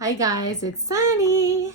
Hi guys, it's Sunny.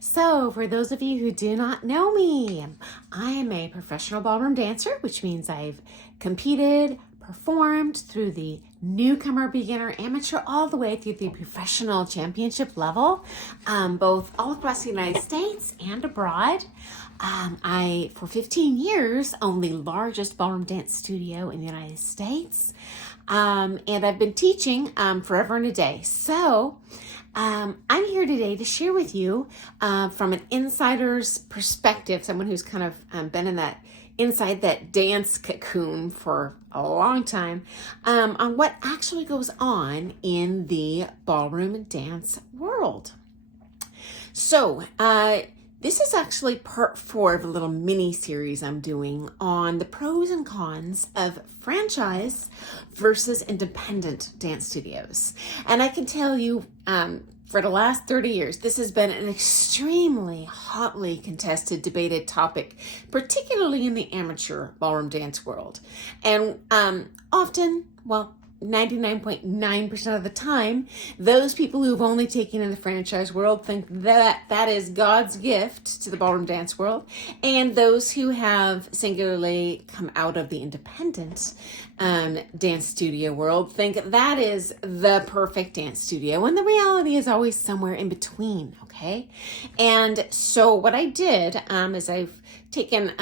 So for those of you who do not know me, I am a professional ballroom dancer, which means I've competed, performed through the newcomer, beginner, amateur, all the way through the professional championship level, both all across the United States and abroad. For 15 years, owned the largest ballroom dance studio in the United States. And I've been teaching forever and a day. So I'm here today to share with you from an insider's perspective, someone who's kind of been in that inside that dance cocoon for a long time, on what actually goes on in the ballroom dance world. So this is actually part 4 of a little mini series I'm doing on the pros and cons of franchise versus independent dance studios. And I can tell you, for the last 30 years, this has been an extremely hotly contested, debated topic, particularly in the amateur ballroom dance world. And often, 99.9% of the time, those people who've only taken in the franchise world think that that is God's gift to the ballroom dance world. And those who have singularly come out of the independent dance studio world think that is the perfect dance studio. And the reality is always somewhere in between, okay? And so what I did is I've taken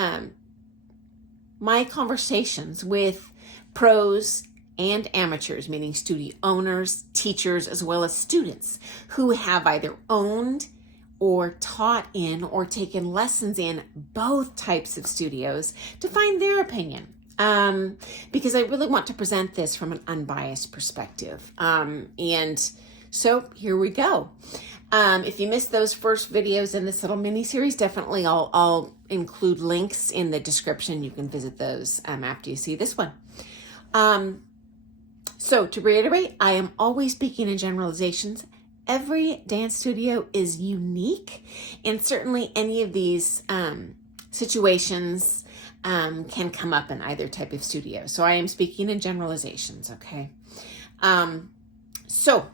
my conversations with pros and amateurs, meaning studio owners, teachers, as well as students who have either owned or taught in or taken lessons in both types of studios to find their opinion. Because I really want to present this from an unbiased perspective. And so here we go. If you missed those first videos in this little mini series, definitely I'll include links in the description. You can visit those after you see this one. So to reiterate, I am always speaking in generalizations. Every dance studio is unique, and certainly any of these situations can come up in either type of studio. So I am speaking in generalizations, okay? So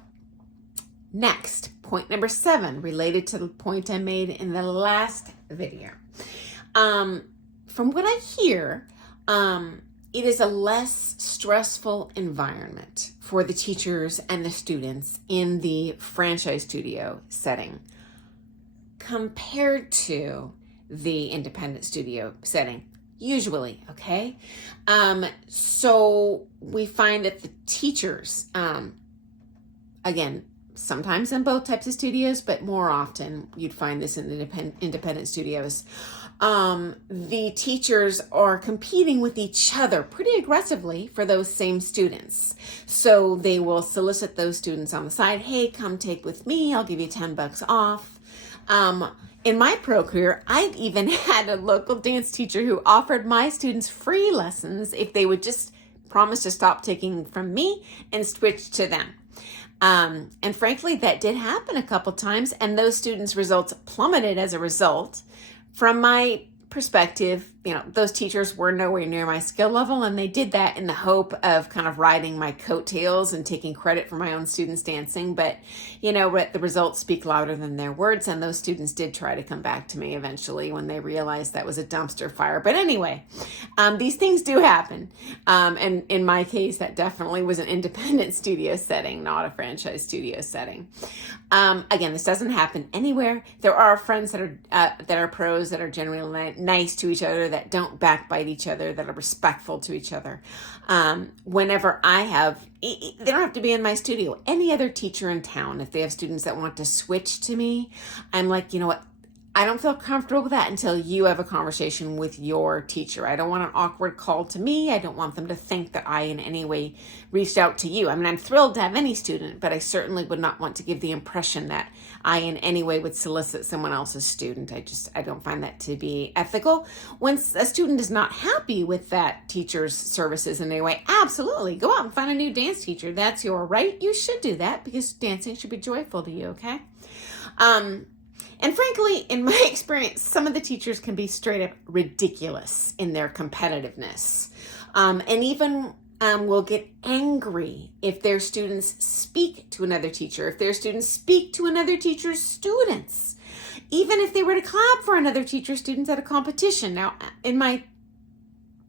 next, point number 7, related to the point I made in the last video. From what I hear, it is a less stressful environment for the teachers and the students in the franchise studio setting compared to the independent studio setting, usually, okay? So we find that the teachers, again, sometimes in both types of studios, but more often you'd find this in the independent studios. The teachers are competing with each other pretty aggressively for those same students. So they will solicit those students on the side. Hey, come take with me. I'll give you $10 off. In my pro career, I've even had a local dance teacher who offered my students free lessons if they would just promise to stop taking from me and switch to them. And frankly, that did happen a couple times, and those students' results plummeted as a result. From my perspective, those teachers were nowhere near my skill level, and they did that in the hope of kind of riding my coattails and taking credit for my own students dancing. But, the results speak louder than their words, and those students did try to come back to me eventually when they realized that was a dumpster fire. But anyway, these things do happen. And in my case, that definitely was an independent studio setting, not a franchise studio setting. Again, this doesn't happen anywhere. There are friends that are pros that are generally nice to each other, that don't backbite each other, that are respectful to each other. Whenever they don't have to be in my studio. Any other teacher in town, if they have students that want to switch to me, I'm like, you know what? I don't feel comfortable with that until you have a conversation with your teacher. I don't want an awkward call to me. I don't want them to think that I in any way reached out to you. I mean, I'm thrilled to have any student, but I certainly would not want to give the impression that I in any way would solicit someone else's student. I don't find that to be ethical. Once a student is not happy with that teacher's services in any way, absolutely, go out and find a new dance teacher. That's your right. You should do that because dancing should be joyful to you, okay? And frankly, in my experience, some of the teachers can be straight up ridiculous in their competitiveness. And even will get angry if their students speak to another teacher, if their students speak to another teacher's students, even if they were to clap for another teacher's students at a competition. Now, in my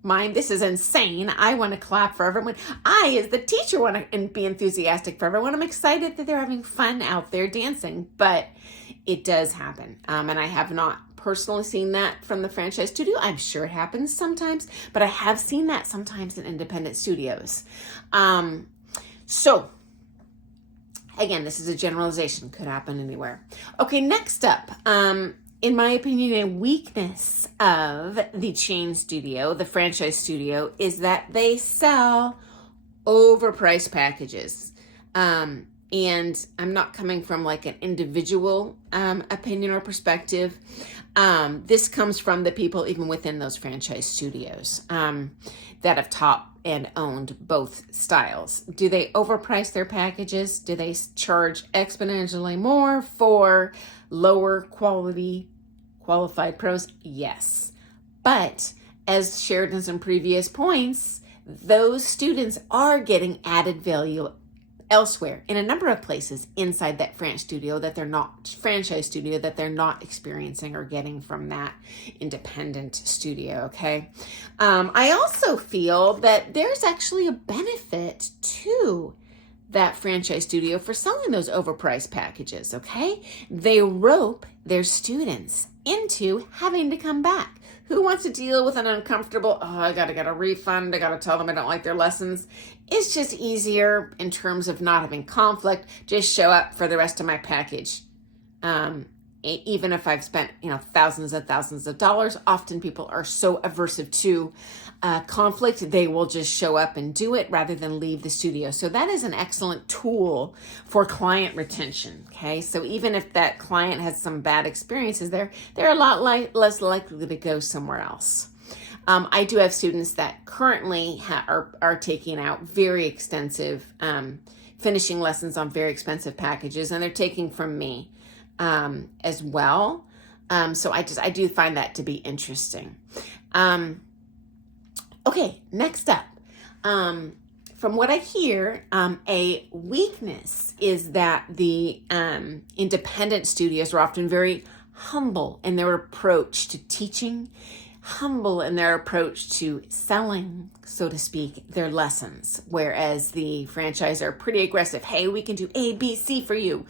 mind, this is insane. I want to clap for everyone. I, as the teacher, want to be enthusiastic for everyone. I'm excited that they're having fun out there dancing, but it does happen. And I have not personally seen that from the franchise studio. I'm sure it happens sometimes, but I have seen that sometimes in independent studios. So again, this is a generalization, could happen anywhere. Okay, next up, in my opinion, a weakness of the chain studio, the franchise studio, is that they sell overpriced packages. And I'm not coming from like an individual opinion or perspective. This comes from the people even within those franchise studios that have taught and owned both styles. Do they overprice their packages? Do they charge exponentially more for lower quality qualified pros? Yes. But as shared in some previous points, those students are getting added value elsewhere in a number of places inside that franchise studio that they're not experiencing or getting from that independent studio. Okay. I also feel that there's actually a benefit to that franchise studio for selling those overpriced packages. Okay. They rope their students into having to come back. Who wants to deal with an uncomfortable, I gotta get a refund, I gotta tell them I don't like their lessons? It's just easier in terms of not having conflict, just show up for the rest of my package. Even if I've spent, thousands and thousands of dollars, often people are so aversive to conflict, they will just show up and do it rather than leave the studio. So that is an excellent tool for client retention. Okay, so even if that client has some bad experiences there, they're a lot less likely to go somewhere else. I do have students that currently are taking out very extensive, finishing lessons on very expensive packages, and they're taking from me as well. So I do find that to be interesting. Okay, next up, from what I hear, a weakness is that the independent studios are often very humble in their approach to teaching, humble in their approach to selling, so to speak, their lessons, whereas the franchise are pretty aggressive. Hey, we can do A, B, C for you.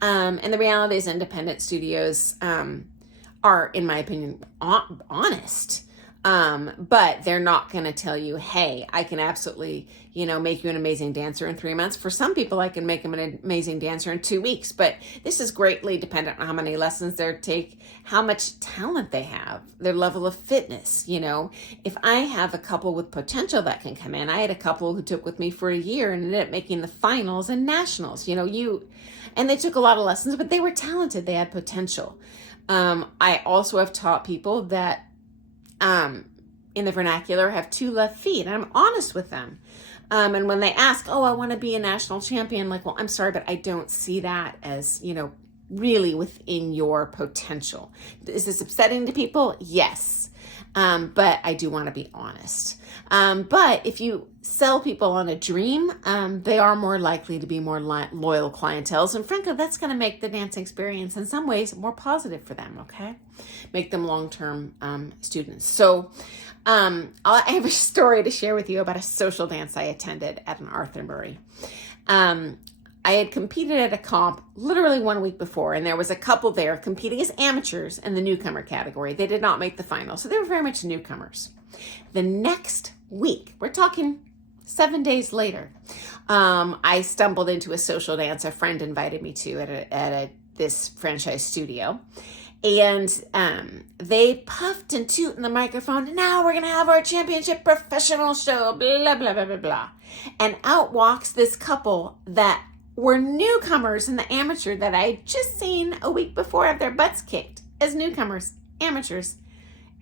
And the reality is independent studios are, in my opinion, honest. But they're not going to tell you, hey, I can absolutely, make you an amazing dancer in 3 months. For some people, I can make them an amazing dancer in 2 weeks, but this is greatly dependent on how many lessons they take, how much talent they have, their level of fitness. If I have a couple with potential that can come in, I had a couple who took with me for a year and ended up making the finals and nationals, and they took a lot of lessons, but they were talented. They had potential. I also have taught people that, in the vernacular, have 2 left feet, and I'm honest with them. And when they ask, I want to be a national champion, like, well, I'm sorry, but I don't see that as, really within your potential. Is this upsetting to people? Yes. But I do want to be honest. But if you sell people on a dream, they are more likely to be more loyal clientele. And frankly, that's going to make the dance experience in some ways more positive for them, okay? Make them long-term students. So I have a story to share with you about a social dance I attended at an Arthur Murray. I had competed at a comp literally 1 week before, and there was a couple there competing as amateurs in the newcomer category. They did not make the final, so they were very much newcomers. The next week, we're talking 7 days later, I stumbled into a social dance a friend invited me to at this franchise studio. And they puffed and tooted in the microphone, now we're going to have our championship professional show, blah, blah, blah, blah, blah. And out walks this couple that were newcomers in the amateur that I had just seen a week before have their butts kicked as newcomers, amateurs,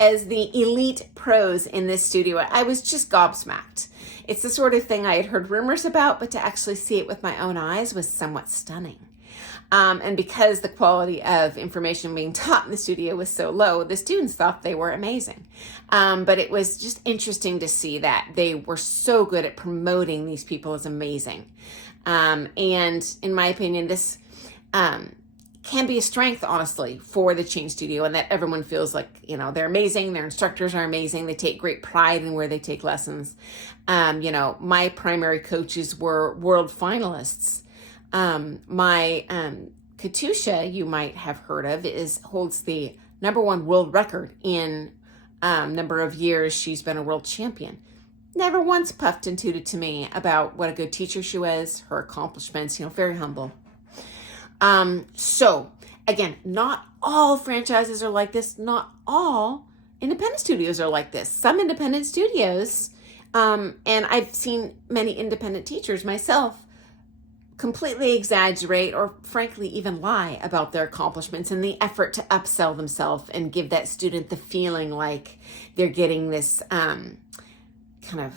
as the elite pros in this studio. I was just gobsmacked. It's the sort of thing I had heard rumors about, but to actually see it with my own eyes was somewhat stunning. And because the quality of information being taught in the studio was so low, the students thought they were amazing. But it was just interesting to see that they were so good at promoting these people as amazing. And in my opinion, this can be a strength, honestly, for the chain studio, and that everyone feels like, they're amazing. Their instructors are amazing. They take great pride in where they take lessons. My primary coaches were world finalists. My Katusha, you might have heard of, holds the #1 world record in number of years she's been a world champion. Never once puffed and tooted to me about what a good teacher she was, her accomplishments, very humble. So again, not all franchises are like this. Not all independent studios are like this. Some independent studios, and I've seen many independent teachers myself, completely exaggerate or frankly even lie about their accomplishments in the effort to upsell themselves and give that student the feeling like they're getting this kind of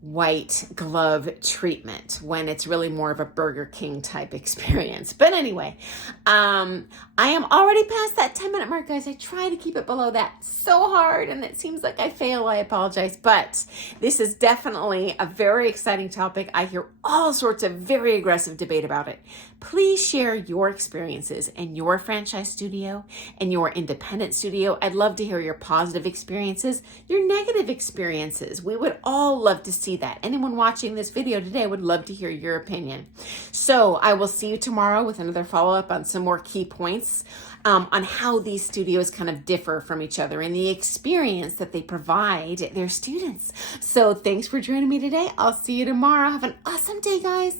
white glove treatment when it's really more of a Burger King type experience. But anyway, I am already past that 10-minute mark, guys. I try to keep it below that so hard, and it seems like I fail. I apologize, but this is definitely a very exciting topic. I hear all sorts of very aggressive debate about it. Please share your experiences in your franchise studio and your independent studio. I'd love to hear your positive experiences, your negative experiences. We would all love to see that. Anyone watching this video today would love to hear your opinion. So I will see you tomorrow with another follow-up on some more key points on how these studios kind of differ from each other and the experience that they provide their students. So thanks for joining me today. I'll see you tomorrow. Have an awesome day, guys.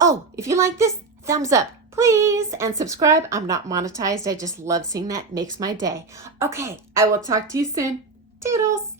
Oh, if you like this, thumbs up, please, and subscribe. I'm not monetized. I just love seeing that. Makes my day. Okay, I will talk to you soon. Toodles.